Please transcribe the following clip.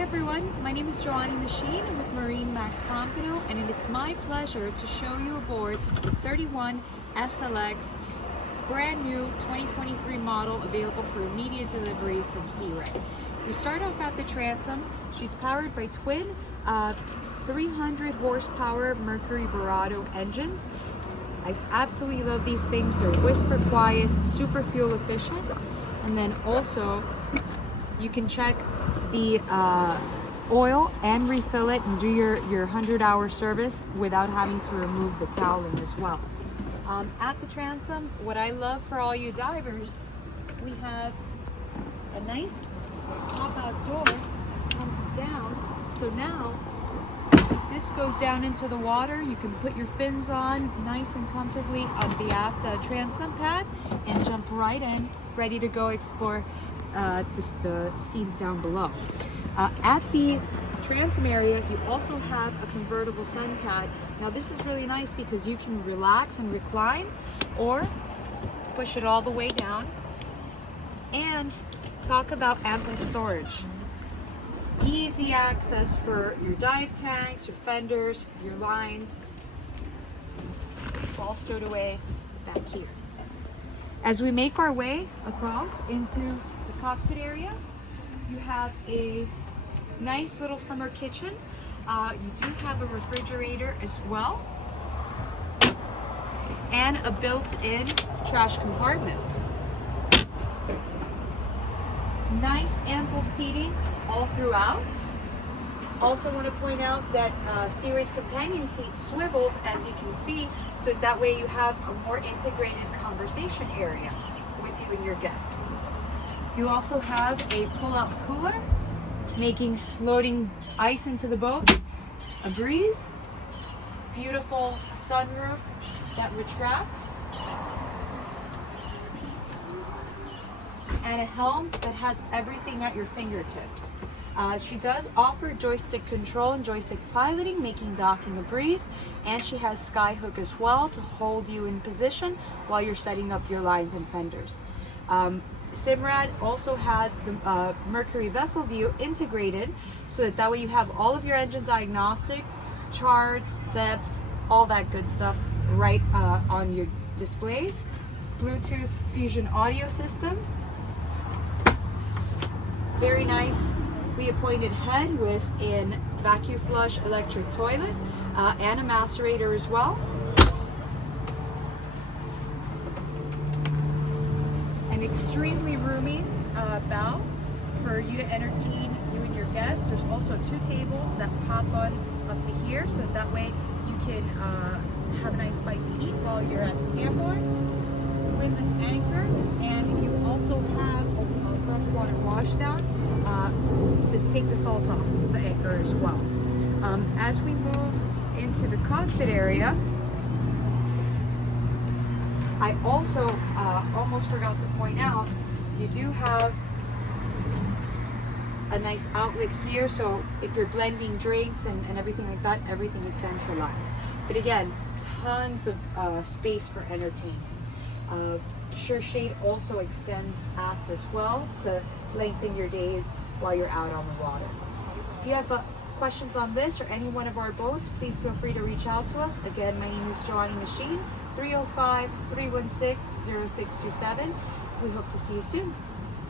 Hi everyone, my name is MarineMax with MarineMax Pompano, and it's my pleasure to show you aboard the 31 SLX brand new 2023 model available for immediate delivery from Sea Ray. We start off at the transom. She's powered by twin 300 horsepower Mercury Verado engines. I absolutely love these things. They're whisper quiet, super fuel efficient, and then also you can check the oil and refill it and do your 100-hour service without having to remove the cowling as well. At the transom, what I love for all you divers, we have a nice pop-out door, comes down, so now this goes down into the water. You can put your fins on nice and comfortably on the aft transom pad and jump right in, ready to go explore the scenes down below. At the transom area, you also have a convertible sun pad. Now this is really nice because you can relax and recline or push it all the way down. And talk about ample storage. Easy access for your dive tanks, your fenders, your lines, all stowed away back here. As we make our way across into the cockpit area, you have a nice little summer kitchen. You do have a refrigerator as well, and a built-in trash compartment. Nice ample seating all throughout. Also want to point out that Sea Ray's companion seat swivels, as you can see, so that way you have a more integrated conversation area with you and your guests. You also have a pull-out cooler, making loading ice into the boat a breeze. Beautiful sunroof that retracts, and a helm that has everything at your fingertips. She does offer joystick control and joystick piloting, making docking a breeze, and she has skyhook as well to hold you in position while you're setting up your lines and fenders. Simrad also has the Mercury Vessel View integrated, so that way you have all of your engine diagnostics, charts, depths, all that good stuff right on your displays. Bluetooth Fusion audio system. Very nicely appointed head with a vacuum flush electric toilet and a macerator as well. An extremely roomy bow for you to entertain you and your guests. There's also 2 tables that pop on up to here, so that way you can have a nice bite to eat while you're at the sandbar. Windlass anchor, and you also have a freshwater washdown to take the salt off the anchor as well. As we move into the cockpit area, I also almost forgot to point out, you do have a nice outlet here, so if you're blending drinks and everything like that, everything is centralized. But again, tons of space for entertainment. Sure shade also extends aft as well to lengthen your days while you're out on the water. If you have questions on this or any one of our boats, please feel free to reach out to us. Again, my name is MarineMax, 305-316-0627. We hope to see you soon.